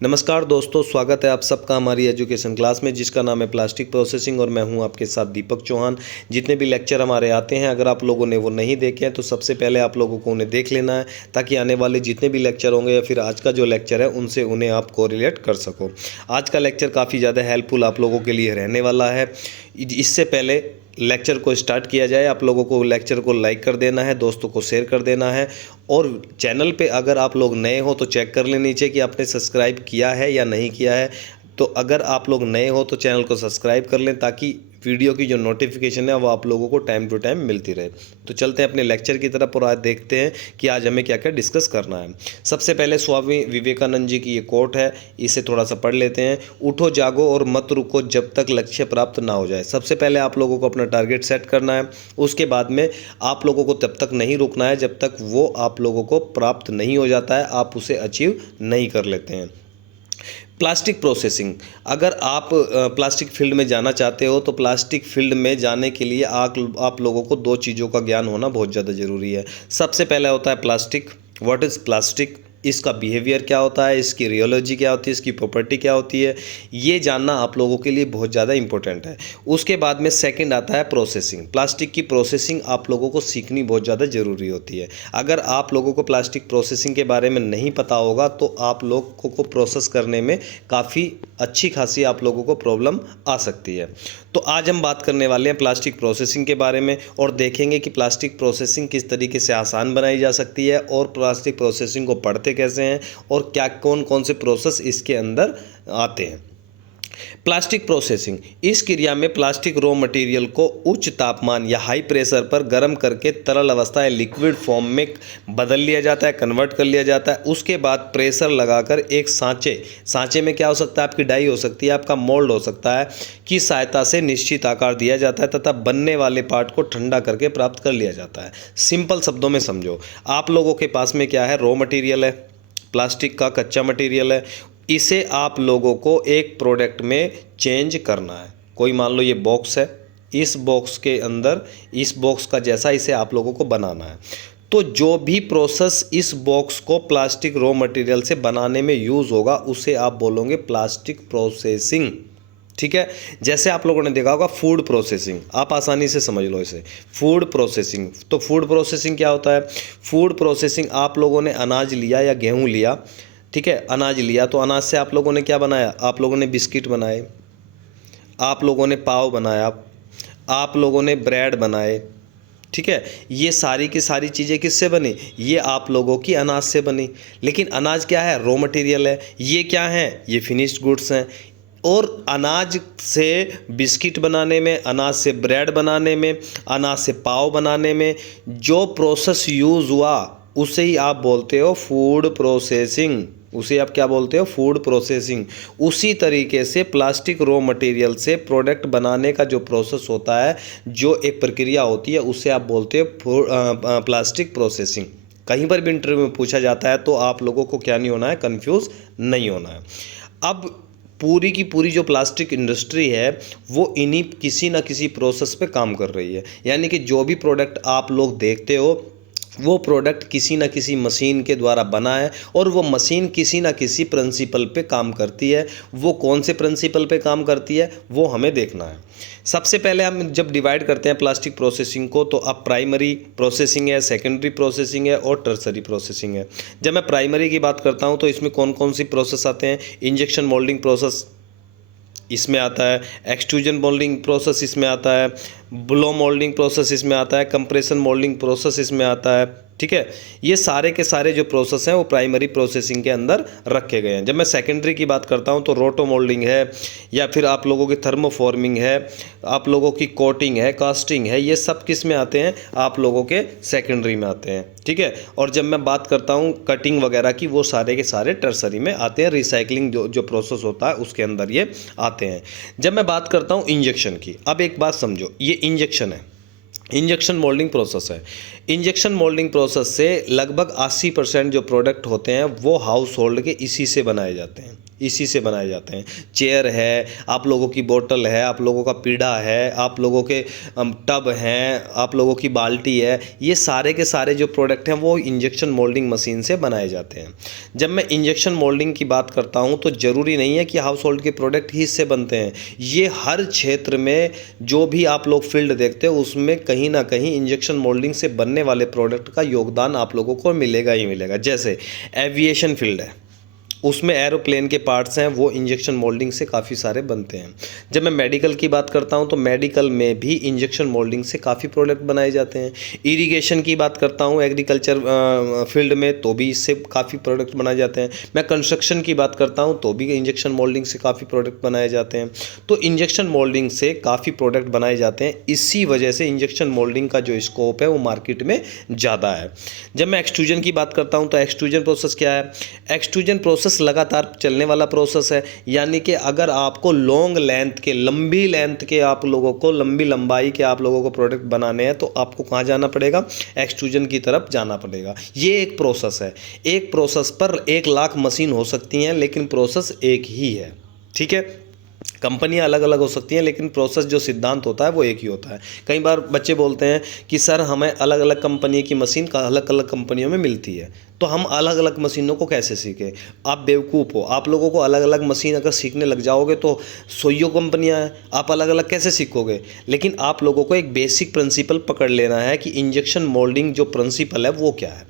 नमस्कार दोस्तों, स्वागत है आप सबका हमारी एजुकेशन क्लास में जिसका नाम है प्लास्टिक प्रोसेसिंग और मैं हूं आपके साथ दीपक चौहान। जितने भी लेक्चर हमारे आते हैं, अगर आप लोगों ने वो नहीं देखे हैं तो सबसे पहले आप लोगों को उन्हें देख लेना है ताकि आने वाले जितने भी लेक्चर होंगे या फिर आज का जो लेक्चर है उनसे उन्हें आप कोरिलेट कर सको। आज का लेक्चर काफ़ी ज़्यादा हेल्पफुल आप लोगों के लिए रहने वाला है। इससे पहले लेक्चर को स्टार्ट किया जाए, आप लोगों को लेक्चर को लाइक कर देना है, दोस्तों को शेयर कर देना है और चैनल पे अगर आप लोग नए हो तो चेक कर लें नीचे कि आपने सब्सक्राइब किया है या नहीं किया है। तो अगर आप लोग नए हो तो चैनल को सब्सक्राइब कर लें ताकि वीडियो की जो नोटिफिकेशन है वो आप लोगों को टाइम टू टाइम मिलती रहे। तो चलते हैं अपने लेक्चर की तरफ और आज देखते हैं कि आज हमें क्या क्या डिस्कस करना है। सबसे पहले स्वामी विवेकानंद जी की ये कोट है, इसे थोड़ा सा पढ़ लेते हैं। उठो जागो और मत रुको जब तक लक्ष्य प्राप्त ना हो जाए। सबसे पहले आप लोगों को अपना टारगेट सेट करना है, उसके बाद में आप लोगों को तब तक नहीं रुकना है जब तक वो आप लोगों को प्राप्त नहीं हो जाता है, आप उसे अचीव नहीं कर लेते हैं। प्लास्टिक प्रोसेसिंग, अगर आप प्लास्टिक फील्ड में जाना चाहते हो तो प्लास्टिक फील्ड में जाने के लिए आप लोगों को दो चीज़ों का ज्ञान होना बहुत ज़्यादा ज़रूरी है। सबसे पहला होता है प्लास्टिक, व्हाट इज़ प्लास्टिक, इसका बिहेवियर क्या होता है, इसकी रियोलॉजी क्या होती है, इसकी प्रॉपर्टी क्या होती है, ये जानना आप लोगों के लिए बहुत ज़्यादा इंपॉर्टेंट है। उसके बाद में सेकंड आता है प्रोसेसिंग। प्लास्टिक की प्रोसेसिंग आप लोगों को सीखनी बहुत ज़्यादा ज़रूरी होती है। अगर आप लोगों को प्लास्टिक प्रोसेसिंग के बारे में नहीं पता होगा तो आप लोगों को प्रोसेस करने में काफ़ी अच्छी खासी आप लोगों को प्रॉब्लम आ सकती है। तो आज हम बात करने वाले हैं प्लास्टिक प्रोसेसिंग के बारे में और देखेंगे कि प्लास्टिक प्रोसेसिंग किस तरीके से आसान बनाई जा सकती है और प्लास्टिक प्रोसेसिंग को पढ़ते कैसे हैं और क्या कौन कौन से प्रोसेस इसके अंदर आते हैं। प्लास्टिक प्रोसेसिंग, इस क्रिया में प्लास्टिक रॉ मटेरियल को उच्च तापमान या हाई प्रेशर पर गर्म करके तरल अवस्था या लिक्विड फॉर्म में बदल लिया जाता है, कन्वर्ट कर लिया जाता है। उसके बाद प्रेशर लगाकर एक सांचे में क्या हो सकता है, आपकी डाई हो सकती है, आपका मोल्ड हो सकता है, की सहायता से निश्चित आकार दिया जाता है तथा बनने वाले पार्ट को ठंडा करके प्राप्त कर लिया जाता है। सिंपल शब्दों में समझो, आप लोगों के पास में क्या है, रॉ मटेरियल है, प्लास्टिक का कच्चा मटेरियल है, इसे आप लोगों को एक प्रोडक्ट में चेंज करना है। कोई मान लो ये बॉक्स है, इस बॉक्स के अंदर इस बॉक्स का जैसा इसे आप लोगों को बनाना है। तो जो भी प्रोसेस इस बॉक्स को प्लास्टिक रॉ मटेरियल से बनाने में यूज़ होगा उसे आप बोलोगे प्लास्टिक प्रोसेसिंग। ठीक है, जैसे आप लोगों ने देखा होगा फूड प्रोसेसिंग, आप आसानी से समझ लो इसे, फूड प्रोसेसिंग। तो फूड प्रोसेसिंग क्या होता है, फूड प्रोसेसिंग आप लोगों ने अनाज लिया या गेहूँ लिया, ठीक है, अनाज लिया तो अनाज से आप लोगों ने क्या बनाया, आप लोगों ने बिस्किट बनाए, आप लोगों ने पाव बनाया, आप लोगों ने ब्रेड बनाए, ठीक है। ये सारी की सारी चीज़ें किससे बनी, ये आप लोगों की अनाज से बनी। लेकिन अनाज क्या है, रॉ मटेरियल है, ये क्या है, ये फिनिश्ड गुड्स हैं। और अनाज से बिस्किट बनाने में, अनाज से ब्रेड बनाने में, अनाज से पाव बनाने में जो प्रोसेस यूज़ हुआ उसे ही आप बोलते हो फूड प्रोसेसिंग। उसे आप क्या बोलते हो, फूड प्रोसेसिंग। उसी तरीके से प्लास्टिक रॉ मटेरियल से प्रोडक्ट बनाने का जो प्रोसेस होता है, जो एक प्रक्रिया होती है, उसे आप बोलते हो प्लास्टिक प्रोसेसिंग। कहीं पर भी इंटरव्यू में पूछा जाता है तो आप लोगों को क्या नहीं होना है, कंफ्यूज नहीं होना है। अब पूरी की पूरी जो प्लास्टिक इंडस्ट्री है वो इन्हीं किसी ना किसी प्रोसेस पे काम कर रही है। यानी कि जो भी प्रोडक्ट आप लोग देखते हो वो प्रोडक्ट किसी न किसी मशीन के द्वारा बना है और वो मशीन किसी न किसी प्रिंसिपल पे काम करती है। वो कौन से प्रिंसिपल पे काम करती है वो हमें देखना है। सबसे पहले हम जब डिवाइड करते हैं प्लास्टिक प्रोसेसिंग को तो अब प्राइमरी प्रोसेसिंग है, सेकेंडरी प्रोसेसिंग है और टर्सरी प्रोसेसिंग है। जब मैं प्राइमरी की बात करता हूँ तो इसमें कौन कौन सी प्रोसेस आते हैं, इंजेक्शन मोल्डिंग प्रोसेस इसमें आता है, एक्सट्रूजन मोल्डिंग प्रोसेस इसमें आता है, ब्लो मोल्डिंग प्रोसेस इसमें आता है, कंप्रेशन मोल्डिंग प्रोसेस इसमें आता है। ठीक है, ये सारे के सारे जो प्रोसेस हैं वो प्राइमरी प्रोसेसिंग के अंदर रखे गए हैं। जब मैं सेकेंडरी की बात करता हूँ तो रोटो मोल्डिंग है या फिर आप लोगों की थर्मोफॉर्मिंग है, आप लोगों की कोटिंग है, कास्टिंग है, ये सब किस में आते हैं, आप लोगों के सेकेंडरी में आते हैं। ठीक है, और जब मैं बात करता हूँ कटिंग वगैरह की, वो सारे के सारे टर्सरी में आते हैं। रिसाइकलिंग जो प्रोसेस होता है उसके अंदर ये आते हैं। जब मैं बात करता हूँ इंजेक्शन की, अब एक बात समझो, ये इंजेक्शन है, इंजेक्शन मोल्डिंग प्रोसेस है। इंजेक्शन मोल्डिंग प्रोसेस से लगभग 80% जो प्रोडक्ट होते हैं वो हाउस होल्ड के इसी से बनाए जाते हैं। इसी से बनाए जाते हैं। चेयर है, आप लोगों की बोतल है, आप लोगों का पीढ़ा है, आप लोगों के टब हैं, आप लोगों की बाल्टी है, ये सारे के सारे जो प्रोडक्ट हैं वो इंजेक्शन मोल्डिंग मशीन से बनाए जाते हैं। जब मैं इंजेक्शन मोल्डिंग की बात करता हूँ तो ज़रूरी नहीं है कि हाउस होल्ड के प्रोडक्ट ही इससे बनते हैं। ये हर क्षेत्र में जो भी आप लोग फील्ड देखते हो उसमें कहीं ना कहीं इंजेक्शन मोल्डिंग से बनने वाले प्रोडक्ट का योगदान आप लोगों को मिलेगा ही मिलेगा। जैसे एविएशन फील्ड है, उसमें एरोप्लेन के पार्ट्स हैं, वो इंजेक्शन मोल्डिंग से काफ़ी सारे बनते हैं। जब मैं मेडिकल की बात करता हूं तो मेडिकल में भी इंजेक्शन मोल्डिंग से काफ़ी प्रोडक्ट बनाए जाते हैं। इरिगेशन की बात करता हूं एग्रीकल्चर फील्ड में, तो भी इससे काफ़ी प्रोडक्ट बनाए जाते हैं। मैं कंस्ट्रक्शन की बात करता हूं तो भी इंजेक्शन मोल्डिंग से काफ़ी प्रोडक्ट बनाए जाते हैं। तो इंजेक्शन मोल्डिंग से काफ़ी प्रोडक्ट बनाए जाते हैं। इसी वजह से इंजेक्शन मोल्डिंग का जो स्कोप है वो मार्केट में ज़्यादा है। जब मैं एक्सट्रूजन की बात करता हूँ तो एक्सट्रूजन प्रोसेस क्या है? एक्सट्रूजन प्रोसेस लगातार चलने वाला प्रोसेस है। यानी कि अगर आपको लॉन्ग लेंथ के, लंबी लेंथ के, आप लोगों को लंबी लंबाई के आप लोगों को प्रोडक्ट बनाने हैं तो आपको कहाँ जाना पड़ेगा? एक्सट्रूजन की तरफ जाना पड़ेगा। ये एक प्रोसेस है। एक प्रोसेस पर 1,00,000 मशीन हो सकती हैं लेकिन प्रोसेस एक ही है। ठीक है, कंपनियां अलग अलग हो सकती हैं लेकिन प्रोसेस जो सिद्धांत होता है वो एक ही होता है। कई बार बच्चे बोलते हैं कि सर हमें अलग अलग कंपनी की मशीन का अलग अलग कंपनियों में मिलती है, तो हम अलग अलग मशीनों को कैसे सीखें? आप बेवकूफ़ हो। आप लोगों को अलग अलग मशीन अगर सीखने लग जाओगे तो सोइयों कंपनियां हैं, आप अलग अलग कैसे सीखोगे? लेकिन आप लोगों को एक बेसिक प्रिंसिपल पकड़ लेना है कि इंजेक्शन मोल्डिंग जो प्रिंसिपल है वो क्या है।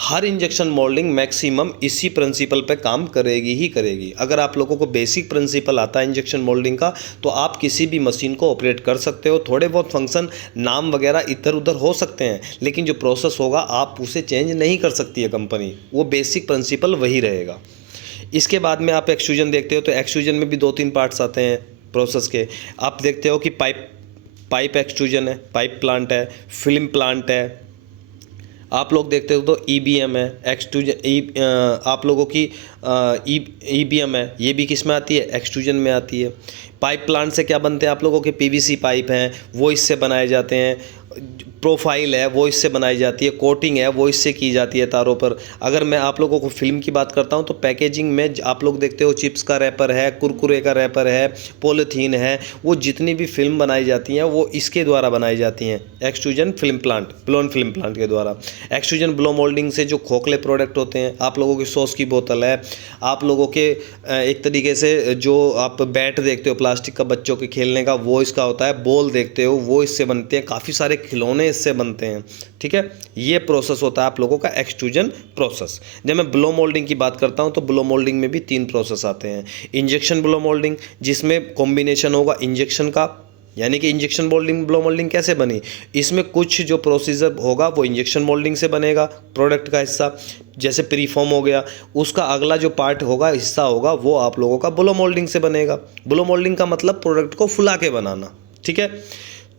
हर इंजेक्शन मोल्डिंग मैक्सिमम इसी प्रिंसिपल पे काम करेगी ही करेगी। अगर आप लोगों को बेसिक प्रिंसिपल आता है इंजेक्शन मोल्डिंग का तो आप किसी भी मशीन को ऑपरेट कर सकते हो। थोड़े बहुत फंक्शन, नाम वगैरह इधर उधर हो सकते हैं लेकिन जो प्रोसेस होगा आप उसे चेंज नहीं कर सकती है कंपनी, वो बेसिक प्रिंसिपल वही रहेगा। इसके बाद में आप एक्सट्रूजन देखते हो तो एक्सट्रूजन में भी 2-3 पार्ट्स आते हैं प्रोसेस के। आप देखते हो कि पाइप एक्सट्रूजन है, पाइप प्लांट है, फिल्म प्लांट है। आप लोग देखते हो तो ईबीएम है, एक्सट्रूजन आप लोगों की ईबीएम है, ये भी किस में आती है? एक्सट्रूजन में आती है। पाइप प्लांट से क्या बनते हैं? आप लोगों के पीवीसी पाइप हैं वो इससे बनाए जाते हैं। प्रोफाइल है वो इससे बनाई जाती है। कोटिंग है वो इससे की जाती है तारों पर। अगर मैं आप लोगों को फिल्म की बात करता हूं तो पैकेजिंग में आप लोग देखते हो चिप्स का रैपर है, कुरकुरे का रैपर है, पॉलीथीन है, वो जितनी भी फिल्म बनाई जाती हैं वो इसके द्वारा बनाई जाती हैं, extrusion film plant, blown film plant के द्वारा। एक्सट्रूजन ब्लो मोल्डिंग से जो खोखले प्रोडक्ट होते हैं, आप लोगों की सॉस की बोतल है, आप लोगों के एक तरीके से जो आप बैट देखते हो प्लास्टिक का बच्चों के खेलने का, वो इसका होता है। बॉल देखते हो वो इससे बनते हैं। काफ़ी सारे खिलौने इससे बनते हैं। ठीक है, ये प्रोसेस होता है आप लोगों का एक्सट्रूजन प्रोसेस। जब मैं ब्लो मोल्डिंग की बात करता हूं तो ब्लो मोल्डिंग में भी 3 प्रोसेस आते हैं। इंजेक्शन ब्लो मोल्डिंग, जिसमें कॉम्बिनेशन होगा इंजेक्शन का, यानी कि इंजेक्शन मोल्डिंग ब्लो मोल्डिंग कैसे बनी, इसमें कुछ जो प्रोसीजर होगा वो इंजेक्शन मोल्डिंग से बनेगा प्रोडक्ट का हिस्सा, जैसे प्रीफॉर्म हो गया। उसका अगला जो पार्ट होगा, हिस्सा होगा, वो आप लोगों का ब्लो मोल्डिंग से बनेगा। ब्लो मोल्डिंग का मतलब प्रोडक्ट को फुला के बनाना। ठीक है,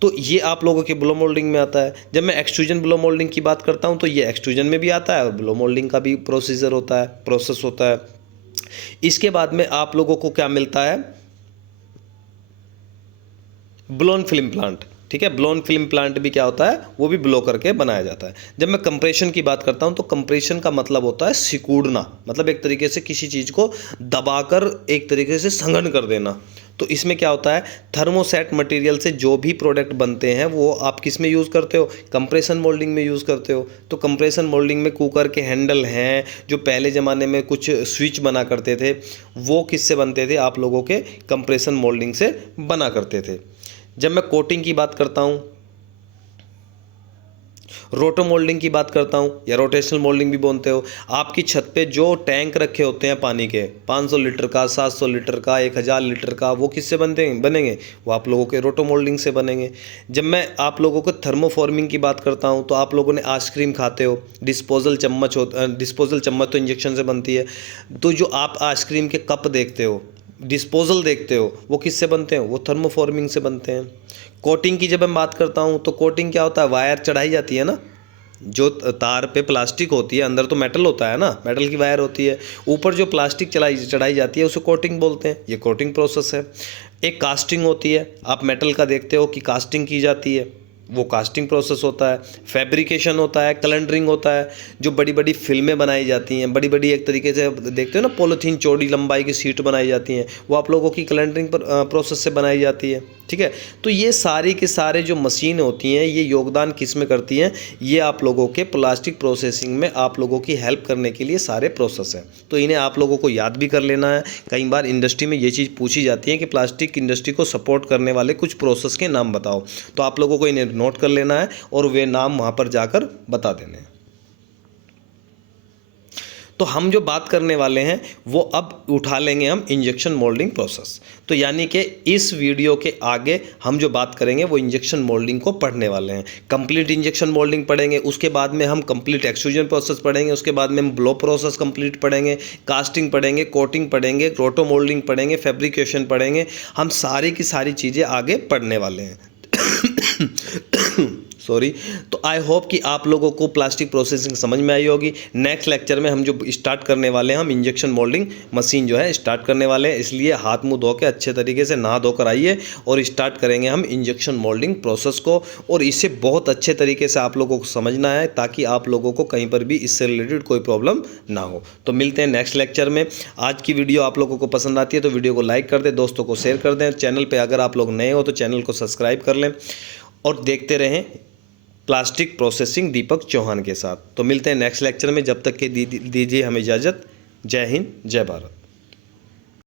तो ये आप लोगों के ब्लो मोल्डिंग में आता है। जब मैं एक्सट्रूजन ब्लो मोल्डिंग की बात करता हूँ तो ये एक्सट्रूजन में भी आता है और ब्लो मोल्डिंग का भी प्रोसीजर होता है, प्रोसेस होता है। इसके बाद में आप लोगों को क्या मिलता है? Blown film plant. ठीक है, ब्लोन फिल्म प्लांट भी क्या होता है? वो भी ब्लो करके बनाया जाता है। जब मैं कंप्रेशन की बात करता हूं तो कंप्रेशन का मतलब होता है सिकुड़ना, मतलब एक तरीके से किसी चीज़ को दबाकर एक तरीके से संघन कर देना। तो इसमें क्या होता है? थर्मोसेट मटेरियल से जो भी प्रोडक्ट बनते हैं वो आप किस में यूज़ करते हो? कंप्रेशन मोल्डिंग में यूज़ करते हो। तो कंप्रेशन मोल्डिंग में कुकर के हैंडल हैं, जो पहले ज़माने में कुछ स्विच बना करते थे, वो किससे बनते थे? आप लोगों के कंप्रेशन मोल्डिंग से बना करते थे। जब मैं कोटिंग की बात करता हूँ, रोटो मोल्डिंग की बात करता हूँ या रोटेशनल मोल्डिंग भी बोलते हो, आपकी छत पे जो टैंक रखे होते हैं पानी के, 500 लीटर का, 700 लीटर का, 1000 लीटर का, वो किससे बनेंगे? वो आप लोगों के रोटो मोल्डिंग से बनेंगे। जब मैं आप लोगों को थर्मोफॉर्मिंग की बात करता हूँ तो आप लोगों ने आइसक्रीम खाते हो, डिस्पोजल चम्मच तो इंजेक्शन से बनती है। तो जो आप आइसक्रीम के कप देखते हो, डिस्पोजल देखते हो, वो किससे बनते हैं? वो थर्मोफॉर्मिंग से बनते हैं। कोटिंग की जब मैं बात करता हूँ तो कोटिंग क्या होता है? वायर चढ़ाई जाती है ना, जो तार पे प्लास्टिक होती है, अंदर तो मेटल होता है ना, मेटल की वायर होती है, ऊपर जो प्लास्टिक चढ़ाई जाती है उसे कोटिंग बोलते हैं। ये कोटिंग प्रोसेस है। एक कास्टिंग होती है, आप मेटल का देखते हो कि कास्टिंग की जाती है, वो कास्टिंग प्रोसेस होता है, फैब्रिकेशन होता है, कलंडरिंग होता है, जो बड़ी बड़ी फिल्में बनाई जाती हैं, बड़ी बड़ी एक तरीके से देखते हो ना पॉलीथीन चौड़ी लंबाई की सीट बनाई जाती हैं, वो आप लोगों की कलंडरिंग प्रोसेस से बनाई जाती है। ठीक है, तो ये सारी के सारे जो मशीन होती हैं ये योगदान किस में करती हैं, ये आप लोगों के प्लास्टिक प्रोसेसिंग में आप लोगों की हेल्प करने के लिए सारे प्रोसेस हैं। तो इन्हें आप लोगों को याद भी कर लेना है। कई बार इंडस्ट्री में ये चीज़ पूछी जाती है कि प्लास्टिक इंडस्ट्री को सपोर्ट करने वाले कुछ प्रोसेस के नाम बताओ, तो आप लोगों को इन्हें नोट कर लेना है और वे नाम वहाँ पर जाकर बता देने हैं। तो हम जो बात करने वाले हैं वो अब उठा लेंगे हम इंजेक्शन मोल्डिंग प्रोसेस। तो यानी कि इस वीडियो के आगे हम जो बात करेंगे वो इंजेक्शन मोल्डिंग को पढ़ने वाले हैं। कंप्लीट इंजेक्शन मोल्डिंग पढ़ेंगे, उसके बाद में हम कंप्लीट एक्सट्रूजन प्रोसेस पढ़ेंगे, उसके बाद में हम ब्लो प्रोसेस कंप्लीट पढ़ेंगे, कास्टिंग पढ़ेंगे, कोटिंग पढ़ेंगे, रोटो मोल्डिंग पढ़ेंगे, फैब्रिकेशन पढ़ेंगे। हम सारी की सारी चीज़ें आगे पढ़ने वाले हैं। सॉरी। तो आई होप कि आप लोगों को प्लास्टिक प्रोसेसिंग समझ में आई होगी। नेक्स्ट लेक्चर में हम जो स्टार्ट करने वाले हैं, हम इंजेक्शन मोल्डिंग मशीन जो है स्टार्ट करने वाले हैं, इसलिए हाथ मुंह धो के अच्छे तरीके से नहा धोकर आइए और स्टार्ट करेंगे हम इंजेक्शन मोल्डिंग प्रोसेस को। और इसे बहुत अच्छे तरीके से आप लोगों को समझना है ताकि आप लोगों को कहीं पर भी इससे रिलेटेड कोई प्रॉब्लम ना हो। तो मिलते हैं नेक्स्ट लेक्चर में। आज की वीडियो आप लोगों को पसंद आती है तो वीडियो को लाइक कर दें, दोस्तों को शेयर कर दें। चैनल पर अगर आप लोग नए हो तो चैनल को सब्सक्राइब कर लें और देखते रहें प्लास्टिक प्रोसेसिंग दीपक चौहान के साथ। तो मिलते हैं नेक्स्ट लेक्चर में, जब तक के दीजिए हमें इजाज़त। जय हिंद, जय भारत।